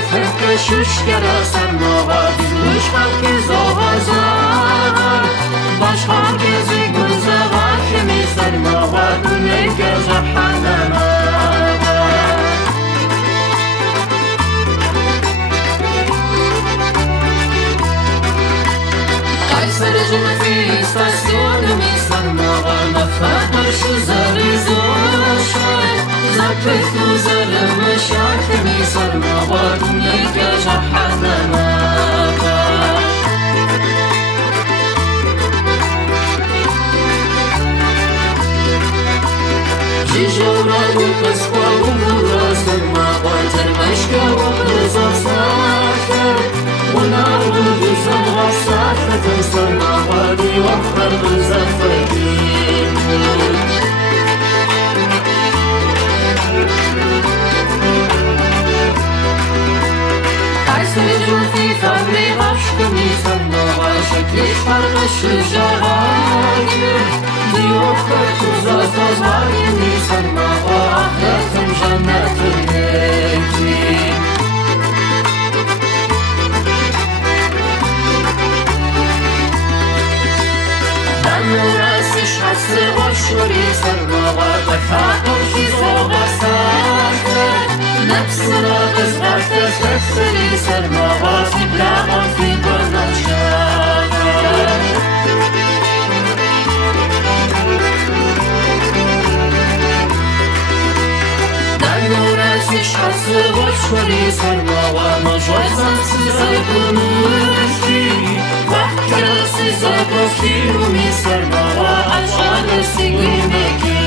الفرق شوشگرا سرناوا بیزوش خلق زوازار باش هرگزی گلزوا کمی سرناوا دونه گرزا حنما قیصر جنفی استاسیون می سرناوا نفادر شزاری زوشای زکت و زلم شاکمی سرناوا دونه گرزا حنما جورا و قصبا و مرا سرناوا ترمشکا و قرزا ساخر و نار و زنغا ساخر سرناوا دی وفر بزفقین قیصر جوفی فهمی عشقمی سرناوا شکلیش فرق شجاعی دی وفر تزاز هایمی سرناوا آخرتم جنت الهیتی نوراسش حسر وشوری سرناوا تخاطر خیزو بساخر نفس را قزغشت تسری سرناوا فی بلاغا فی بلد شاخر نوراسش حسر وشوری سرناوا مجوزن سیزای بنوشی وحکراسی زبافی رومی سرناوا اجعال سیگی مکی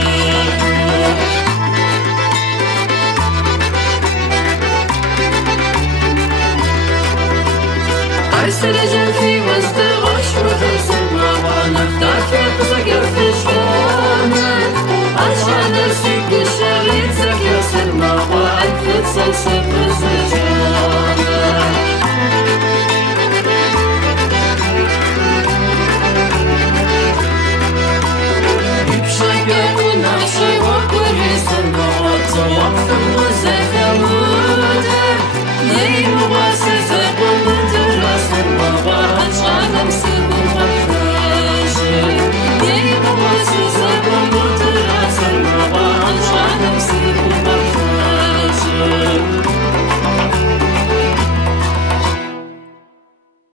قیصر جنفی وزد غشوه سرناوا نفتاکی قزگر فشانه اجعال سیگی شغیت زکی سرناوا الفت سلسل